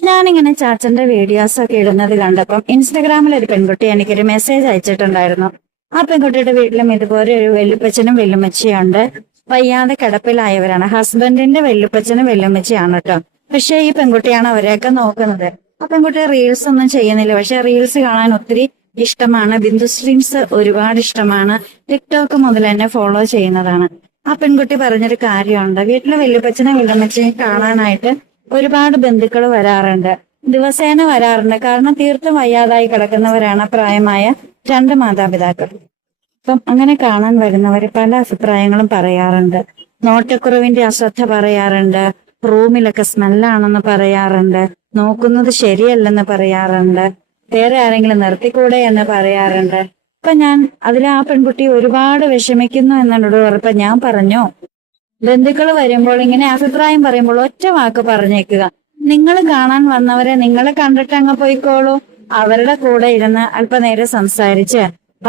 ഞാനിങ്ങനെ ചാച്ചന്റെ വീഡിയോസ് ഒക്കെ ഇടുന്നത് കണ്ടപ്പം ഇൻസ്റ്റഗ്രാമിൽ ഒരു പെൺകുട്ടി എനിക്കൊരു മെസ്സേജ് അയച്ചിട്ടുണ്ടായിരുന്നു. ആ പെൺകുട്ടിയുടെ വീട്ടിലും ഇതുപോലെ ഒരു വെല്ലുപ്പച്ചനും വെല്ലുമ്മച്ചിയുണ്ട്. വയ്യാതെ കിടപ്പിലായവരാണ്. ഹസ്ബൻഡിന്റെ വെല്ലുപ്പച്ചനും വെല്ലുമ്മച്ചിയാണ് കേട്ടോ. പക്ഷെ ഈ പെൺകുട്ടിയാണ് അവരെയൊക്കെ നോക്കുന്നത്. ആ പെൺകുട്ടി റീൽസ് ഒന്നും ചെയ്യുന്നില്ല. പക്ഷെ റീൽസ് കാണാൻ ഒത്തിരി ഇഷ്ടമാണ്. ബിന്ദു സ്ട്രീംസ് ഒരുപാട് ഇഷ്ടമാണ്. ടിക്ടോക്ക് മുതൽ എന്നെ ഫോളോ ചെയ്യുന്നതാണ്. ആ പെൺകുട്ടി പറഞ്ഞൊരു കാര്യമുണ്ട്. വീട്ടിലെ വെല്ലുപ്പച്ചനും വെല്ലുമ്മച്ചിയും കാണാനായിട്ട് ഒരുപാട് ബന്ധുക്കൾ വരാറുണ്ട്. ദിവസേന വരാറുണ്ട്. കാരണം തീർത്തും വയ്യാതായി കിടക്കുന്നവരാണ് പ്രായമായ രണ്ട് മാതാപിതാക്കൾ. അപ്പം അങ്ങനെ കാണാൻ വരുന്നവര് പല അഭിപ്രായങ്ങളും പറയാറുണ്ട്. നോട്ടക്കുറവിന്റെ അശ്രദ്ധ പറയാറുണ്ട്. റൂമിലൊക്കെ സ്മെല്ലാണെന്ന് പറയാറുണ്ട്. നോക്കുന്നത് ശരിയല്ലെന്ന് പറയാറുണ്ട്. വേറെ ആരെങ്കിലും നിർത്തിക്കൂടെ എന്ന് പറയാറുണ്ട്. അപ്പൊ ഞാൻ അതിൽ ആ പെൺകുട്ടി ഒരുപാട് വിഷമിക്കുന്നു എന്നോട് പറഞ്ഞപ്പോ ഞാൻ പറഞ്ഞു, ബന്ധുക്കൾ വരുമ്പോൾ ഇങ്ങനെ അഭിപ്രായം പറയുമ്പോൾ ഒറ്റ വാക്ക് പറഞ്ഞേക്കുക. നിങ്ങൾ കാണാൻ വന്നവരെ നിങ്ങൾ കണ്ടിട്ട് അങ്ങ് പോയിക്കോളൂ. അവരുടെ കൂടെ ഇരുന്ന് അല്പനേരം സംസാരിച്ച്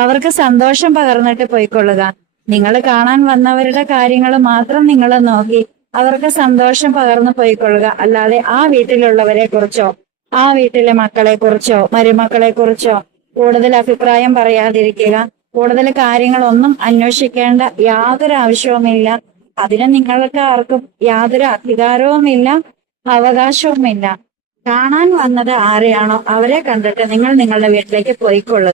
അവർക്ക് സന്തോഷം പകർന്നിട്ട് പോയിക്കൊള്ളുക. നിങ്ങൾ കാണാൻ വന്നവരുടെ കാര്യങ്ങൾ മാത്രം നിങ്ങൾ നോക്കി അവർക്ക് സന്തോഷം പകർന്നു പോയിക്കൊള്ളുക. അല്ലാതെ ആ വീട്ടിലുള്ളവരെ കുറിച്ചോ ആ വീട്ടിലെ മക്കളെ കുറിച്ചോ മരുമക്കളെ കുറിച്ചോ കൂടുതൽ അഭിപ്രായം പറയാതിരിക്കുക. കൂടുതൽ കാര്യങ്ങളൊന്നും അന്വേഷിക്കേണ്ട യാതൊരു ആവശ്യവുമില്ല. അതിന് നിങ്ങൾക്ക് ആർക്കും യാതൊരു അധികാരവുമില്ല, അവകാശവുമില്ല. കാണാൻ വന്നത് ആരെയാണോ അവരെ കണ്ടിട്ട് നിങ്ങൾ നിങ്ങളുടെ വീട്ടിലേക്ക് പോയിക്കൊള്ളുക.